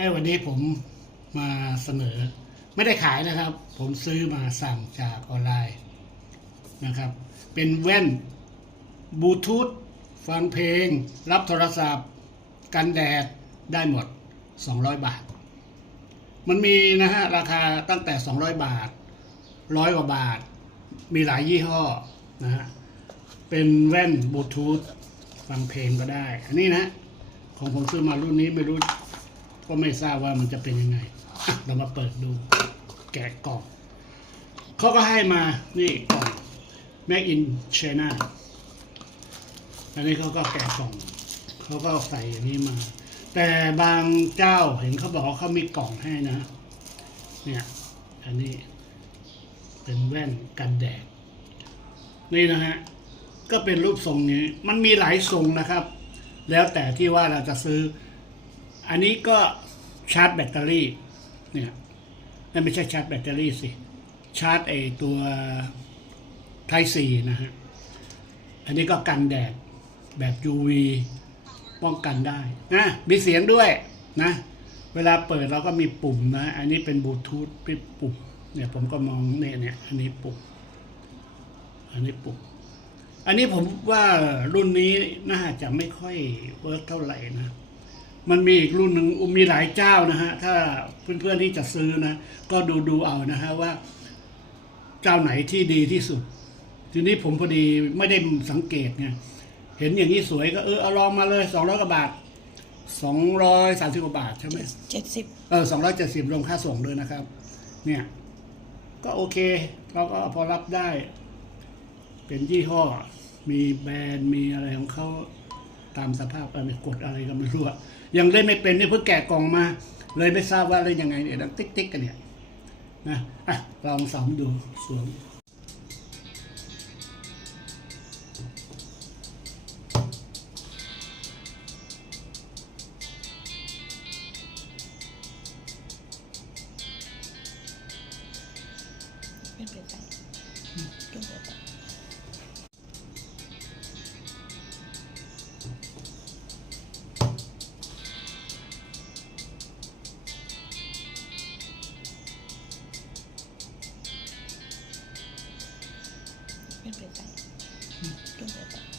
อ้วันนี้ผมมาเสนอ ไม่ได้ขายนะครับ ผมซื้อมาสั่งจากออนไลน์นะครับ เป็นแว่นบลูทูธฟังเพลง รับโทรศัพท์ กันแดดได้หมด 200 บาท มันมีนะฮะ ราคาตั้งแต่ 200 บาท ร้อยกว่าบาท มีหลายยี่ห้อนะฮะ เป็นแว่นบลูทูธฟังเพลงก็ได้ อันนี้นะ ของผมซื้อมารุ่นนี้ไม่รู้ ก็ไม่ทราบว่ามันจะเป็นยังไง เรามาเปิดดู แกะกล่องเขาก็ให้มานี่กล่อง Make in China อันนี้เขาก็แกะกล่องเขาก็ใส่อย่างนี้มา แต่บางเจ้าเห็นเขาบอกว่าเขามีกล่องให้นะ เนี่ย อันนี้เป็นแว่นกันแดด นี่นะฮะ ก็เป็นรูปทรงนี้ มันมีหลายทรงนะครับ แล้วแต่ที่ว่าเราจะซื้อ อันนี้ก็ชาร์จแบตเตอรี่เนี่ยนั่นไม่ใช่ชาร์จแบตเตอรี่สิ ชาร์จไอตัวไทซีนะฮะ อันนี้ก็กันแดดแบบ UV ป้องกันได้นะมีเสียงด้วยนะ เวลาเปิดเราก็มีปุ่มนะ อันนี้เป็นบลูทูธเป็นปุ่มเนี่ยผมก็มองเนี่ยเนี่ยอันนี้ปุ่มอันนี้ปุ่มอันนี้ผมว่ารุ่นนี้น่าจะไม่ค่อยเวิร์กเท่าไหร่นะ มันมีอีกรุ่นหนึ่งมีหลายเจ้านะฮะ ถ้าเพื่อนๆที่จะซื้อนะ ก็ดูดูเอานะฮะว่า เจ้าไหนที่ดีที่สุด ทีนี้ผมพอดีไม่ได้สังเกตไงเห็นอย่างนี้สวยก็เออเอาลองมาเลยสองร้อยกว่าบาทสองร้อยสามสิบกว่าบาทใช่ไหมเจ็ดสิบเออสองร้อยเจ็ดสิบรวมค่าส่งด้วยนะครับ เนี่ย ก็โอเค เราก็พอรับได้ เป็นยี่ห้อ มีแบรนด์มีอะไรของเขา ตามสภาพอะไรกดอะไรก็ไม่รู้อะยังเล่นไม่เป็นนี่เพิ่งแกะกล่องมา เลยไม่ทราบว่าเล่นยังไงเนี่ยดังติ๊กติ๊กกันเนี่ยนะอะลองสอมดูสวมเป็นไปได้เป็นไปได้ เป็นไปได้เป็นไปได้